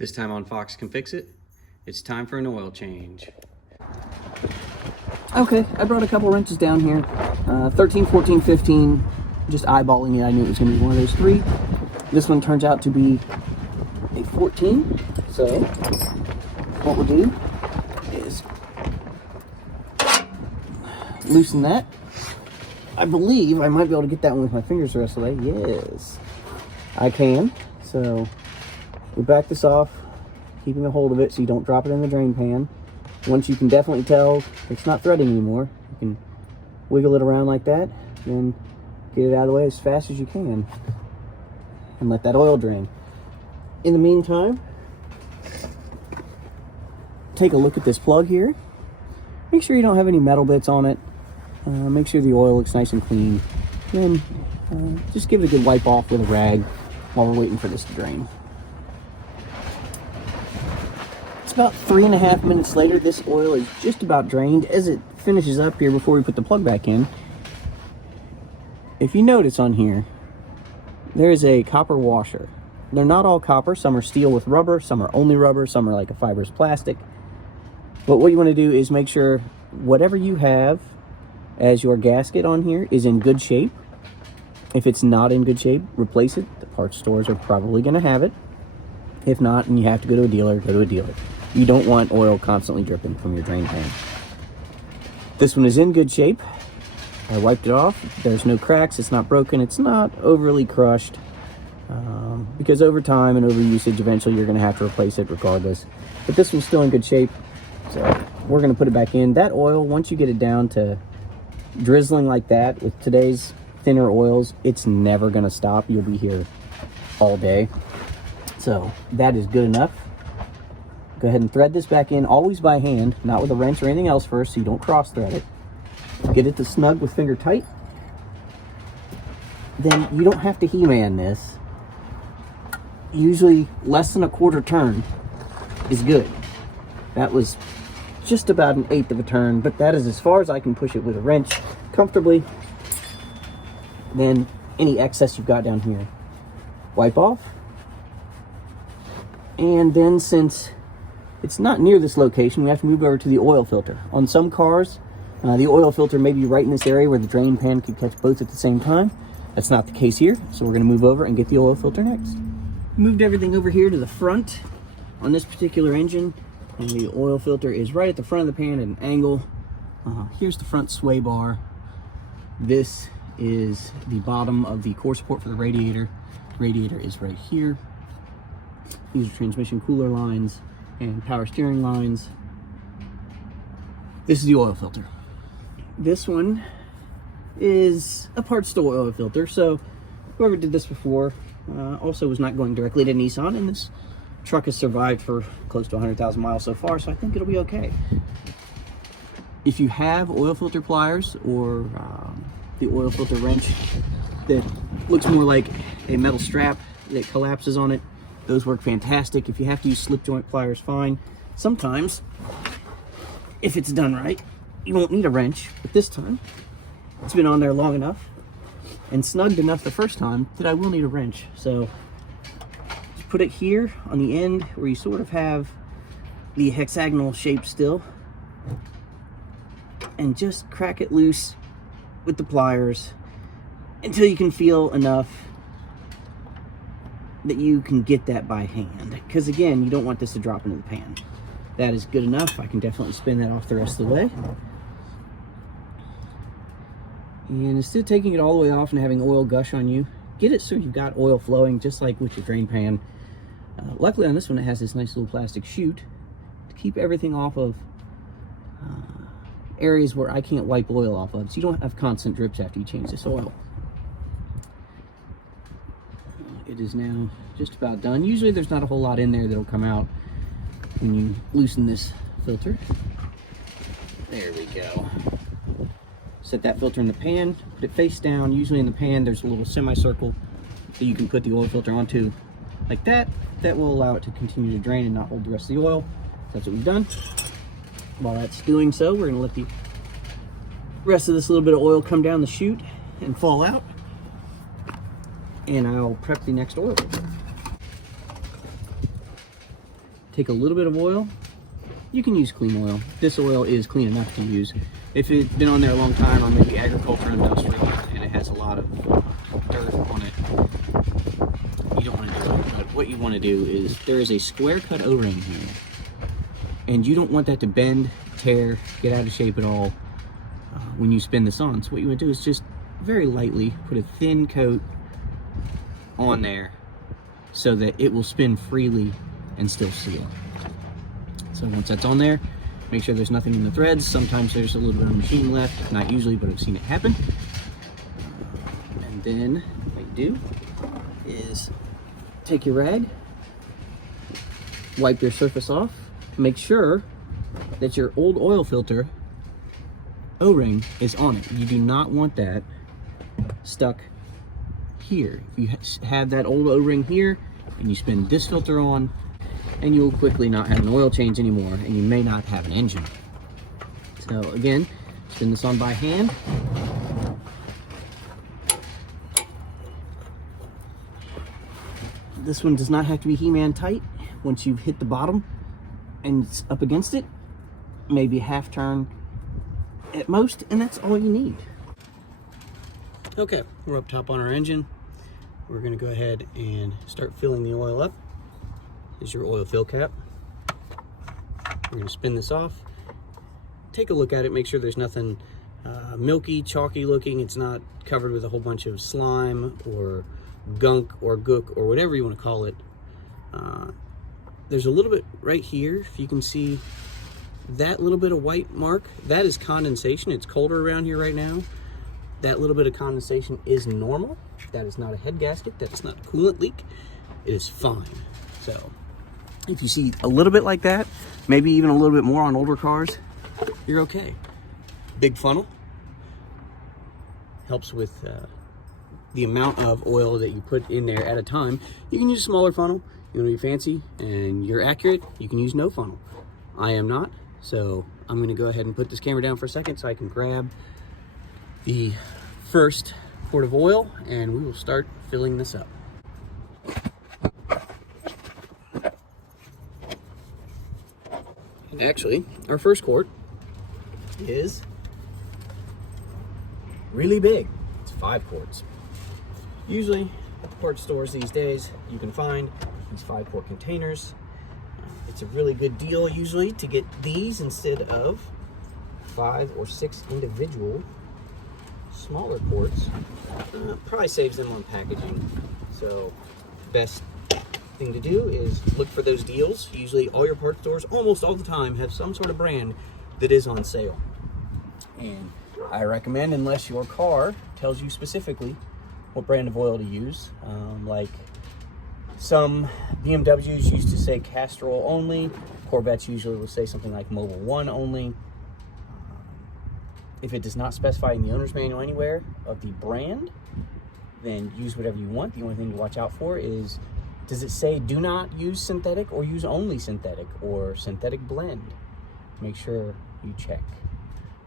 This time on Fox Can Fix It, it's time for an oil change. Okay, I brought a couple wrenches down here. 13, 14, 15, just eyeballing it, I knew it was going to be one of those three. This one turns out to be a 14, so what we'll do is loosen that. I believe I might be able to get that one with my fingers the rest of the way. Yes, I can. So we back this off, keeping a hold of it so you don't drop it in the drain pan. Once you can definitely tell it's not threading anymore, you can wiggle it around like that, then get it out of the way as fast as you can and let that oil drain. In the meantime, take a look at this plug here. Make sure you don't have any metal bits on it. Make sure the oil looks nice and clean. Then just give it a good wipe off with a rag while we're waiting for this to drain. It's about 3.5 minutes later. This oil is just about drained. As it finishes up here before we put the plug back in, if you notice on here, there is a copper washer. They're not all copper. Some are steel with rubber, some are only rubber, some are like a fibrous plastic. But what you want to do is make sure whatever you have as your gasket on here is in good shape. If it's not in good shape, replace it. The parts stores are probably going to have it. If not, and you have to go to a dealer, go to a dealer. You don't want oil constantly dripping from your drain pan. This one is in good shape. I wiped it off. There's no cracks. It's not broken. It's not overly crushed. Because over time and over usage, eventually you're going to have to replace it regardless. But this one's still in good shape. So we're going to put it back in. That oil, once you get it down to drizzling like that with today's thinner oils, it's never going to stop. You'll be here all day. So that is good enough. Go ahead and thread this back in, always by hand, not with a wrench or anything else first, so you don't cross thread it. Get it to snug with finger tight. Then you don't have to He-Man this. Usually less than a quarter turn is good. That was just about 1/8 of a turn, but that is as far as I can push it with a wrench comfortably. Then any excess you've got down here, wipe off. And then since it's not near this location, we have to move over to the oil filter. On some cars, the oil filter may be right in this area where the drain pan could catch both at the same time. That's not the case here, so we're going to move over and get the oil filter next. Moved everything over here to the front on this particular engine, and the oil filter is right at the front of the pan at an angle. Here's the front sway bar. This is the bottom of the core support for the radiator. The radiator is right here. These are transmission cooler lines and power steering lines. This is the oil filter. This one is a parts store oil filter, so whoever did this before also was not going directly to Nissan, and this truck has survived for close to 100,000 miles so far, so I think it'll be okay. If you have oil filter pliers or the oil filter wrench that looks more like a metal strap that collapses on it, those work fantastic. If you have to use slip joint pliers, fine. Sometimes, if it's done right, you won't need a wrench, but this time it's been on there long enough and snugged enough the first time that I will need a wrench. So just put it here on the end where you sort of have the hexagonal shape still, and just crack it loose with the pliers until you can feel enough that you can get that by hand, because again, you don't want this to drop into the pan. That is good enough. I can definitely spin that off the rest of the way. And instead of taking it all the way off and having oil gush on you, get it so you've got oil flowing just like with your drain pan. Luckily on this one it has this nice little plastic chute to keep everything off of areas where I can't wipe oil off of, so you don't have constant drips after you change this oil. It is now just about done. Usually there's not a whole lot in there that'll come out when you loosen this filter. There we go. Set that filter in the pan, put it face down. Usually in the pan there's a little semicircle that you can put the oil filter onto like that. That will allow it to continue to drain and not hold the rest of the oil. That's what we've done. While that's doing so, we're going to let the rest of this little bit of oil come down the chute and fall out. And I'll prep the next oil. take a little bit of oil. You can use clean oil. This oil is clean enough to use. If it's been on there a long time, or maybe agriculture industrial, and it has a lot of dirt on it, you don't want to do it. But what you want to do is, there is a square cut O-ring here, and you don't want that to bend, tear, get out of shape at all when you spin this on. So what you want to do is just very lightly put a thin coat on there so that it will spin freely and still seal. So once that's on there, make sure there's nothing in the threads. Sometimes there's a little bit of machine left, not usually, but I've seen it happen. And then what you do is take your rag, wipe your surface off, make sure that your old oil filter O-ring is on it. You do not want that stuck here. If you have that old O-ring here and you spin this filter on, and you will quickly not have an oil change anymore, and you may not have an engine. So again, spin this on by hand. This one does not have to be He-Man tight. Once you've hit the bottom and it's up against it, maybe a half turn at most, and that's all you need. Okay, we're up top on our engine. We're gonna go ahead and start filling the oil up. Is your oil fill cap. We're going to spin this off. Take a look at it, make sure there's nothing milky, chalky looking. It's not covered with a whole bunch of slime or gunk or gook or whatever you want to call it. There's a little bit right here, if you can see that little bit of white mark, that is condensation. It's colder around here right now. That little bit of condensation is normal. That is not a head gasket. That is not a coolant leak. It is fine. So if you see a little bit like that, maybe even a little bit more on older cars, you're okay. Big funnel helps with the amount of oil that you put in there at a time. You can use a smaller funnel. You want to be fancy and you're accurate, you can use no funnel. I am not, so I'm going to go ahead and put this camera down for a second so I can grab the first quart of oil, and we will start filling this up. And actually, our first quart is really big. It's 5 quarts. Usually, at the quart stores these days, you can find these 5-quart containers. It's a really good deal usually to get these instead of 5 or 6 individual smaller quarts. Probably saves them on packaging. So, best thing to do is look for those deals. Usually all your parts stores, almost all the time, have some sort of brand that is on sale. And I recommend, unless your car tells you specifically what brand of oil to use, like some BMWs used to say Castrol only. Corvettes usually will say something like Mobil 1 only. If it does not specify in the owner's manual anywhere of the brand, then use whatever you want. The only thing to watch out for is, does it say do not use synthetic or use only synthetic or synthetic blend? Make sure you check.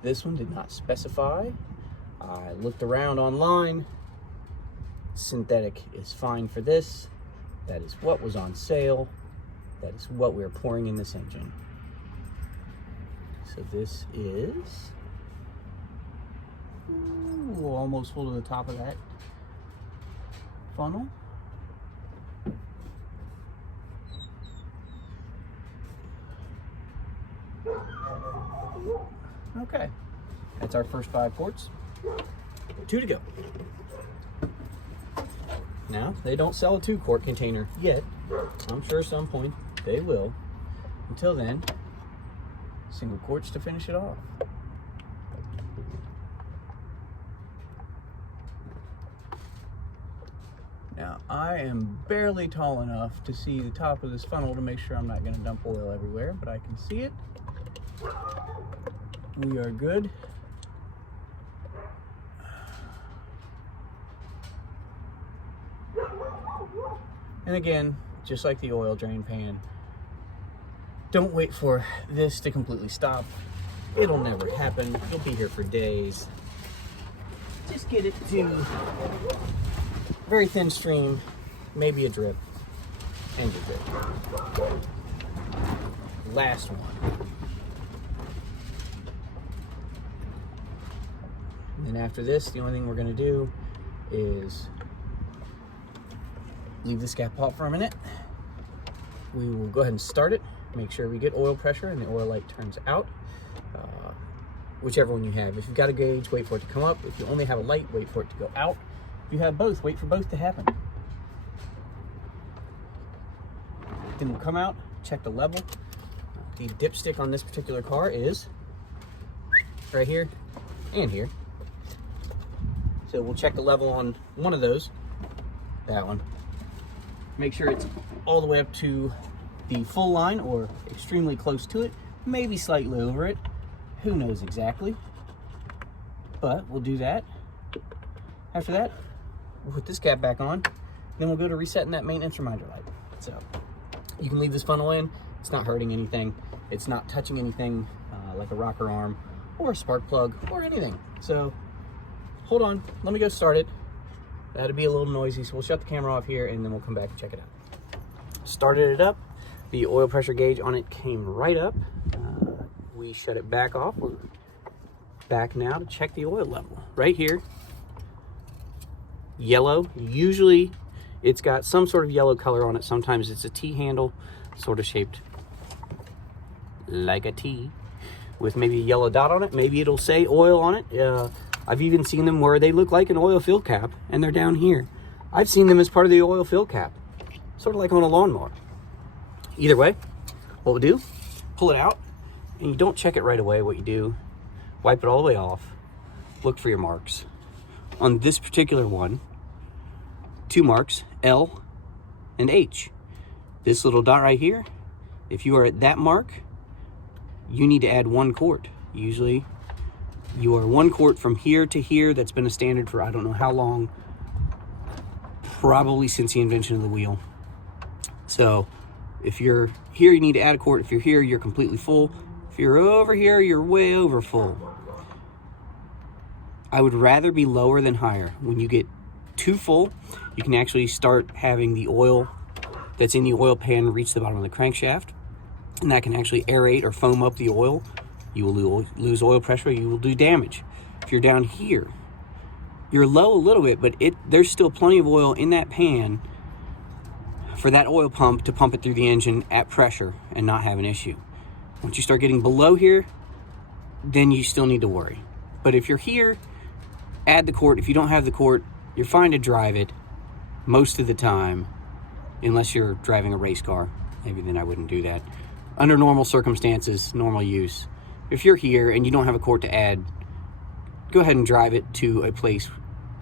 This one did not specify. I looked around online. Synthetic is fine for this. That is what was on sale. That is what we're pouring in this engine. So this is almost full to the top of that funnel. Okay, that's our first 5 quarts. 2 to go. Now, they don't sell a 2-quart container yet. I'm sure at some point they will. Until then, single quarts to finish it off. Now, I am barely tall enough to see the top of this funnel to make sure I'm not going to dump oil everywhere, but I can see it. We are good. And again, just like the oil drain pan, don't wait for this to completely stop. It'll never happen. You'll be here for days. Just get it to very thin stream, maybe a drip, and you're good. last one. And then after this, the only thing we're gonna do is leave this cap off for a minute. We will go ahead and start it. Make sure we get oil pressure and the oil light turns out. Whichever one you have. If you've got a gauge, wait for it to come up. If you only have a light, wait for it to go out. If you have both, wait for both to happen. Then we'll come out, check the level. The dipstick on this particular car is right here and here. So we'll check the level on one of those, that one. Make sure it's all the way up to the full line or extremely close to it, maybe slightly over it. Who knows exactly, but we'll do that. After that, we'll put this cap back on, then we'll go to resetting that maintenance reminder light. So you can leave this funnel in. It's not hurting anything. It's not touching anything like a rocker arm or a spark plug or anything. So hold on, let me go start it. That'll be a little noisy, so we'll shut the camera off here and then we'll come back and check it out. Started it up. The oil pressure gauge on it came right up. We shut it back off. We're back now to check the oil level. Right here, yellow. Usually it's got some sort of yellow color on it. Sometimes it's a T handle, sort of shaped like a T with maybe a yellow dot on it. Maybe it'll say oil on it. I've even seen them where they look like an oil fill cap and they're down here. I've seen them as part of the oil fill cap, sort of like on a lawnmower. Either way, what we'll do, pull it out, and you don't check it right away. What you do, wipe it all the way off, look for your marks. On this particular one, 2 marks, L and H. This little dot right here, if you are at that mark, you need to add 1 quart. Usually you are 1 quart from here to here. That's been a standard for I don't know how long, probably since the invention of the wheel. So if you're here, you need to add 1 quart. If you're here, you're completely full. If you're over here, you're way over full. I would rather be lower than higher. When you get too full, you can actually start having the oil that's in the oil pan reach the bottom of the crankshaft, and that can actually aerate or foam up the oil. You will lose oil pressure, you will do damage. If you're down here, you're low a little bit, but there's still plenty of oil in that pan for that oil pump to pump it through the engine at pressure and not have an issue. Once you start getting below here, then you still need to worry. But if you're here, add the quart. If you don't have the quart, you're fine to drive it most of the time, unless you're driving a race car. Maybe then I wouldn't do that. Under normal circumstances, normal use, if you're here and you don't have a quart to add, go ahead and drive it to a place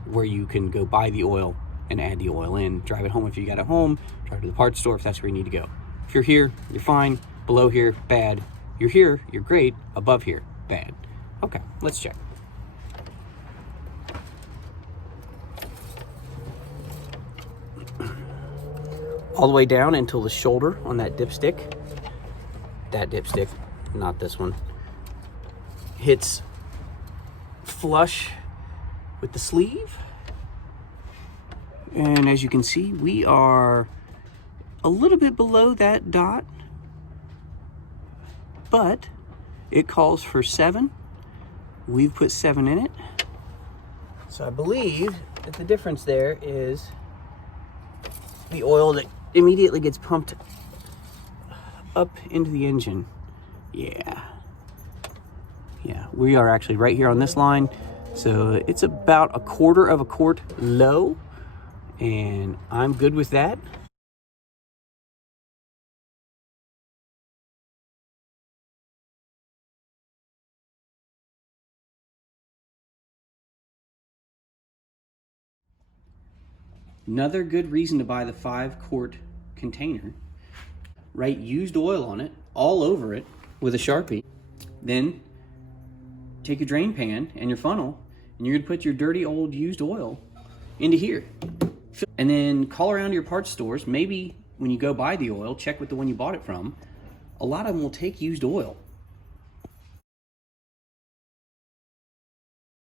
where you can go buy the oil and add the oil in. Drive it home if you got it home. Drive to the parts store if that's where you need to go. If you're here, you're fine. Below here, bad. You're here, you're great. Above here, bad. Okay, let's check. All the way down until the shoulder on that dipstick. That dipstick, not this one, hits flush with the sleeve. And as you can see, we are a little bit below that dot, but it calls for 7. We've put 7 in it. So I believe that the difference there is the oil that immediately gets pumped up into the engine. Yeah, we are actually right here on this line. So it's about 1/4 of a quart low, and I'm good with that. Another good reason to buy the 5-quart container. Write used oil on it, all over it, with a Sharpie. Then take your drain pan and your funnel, and you're gonna put your dirty old used oil into here. And then call around to your parts stores. Maybe when you go buy the oil, check with the one you bought it from. A lot of them will take used oil.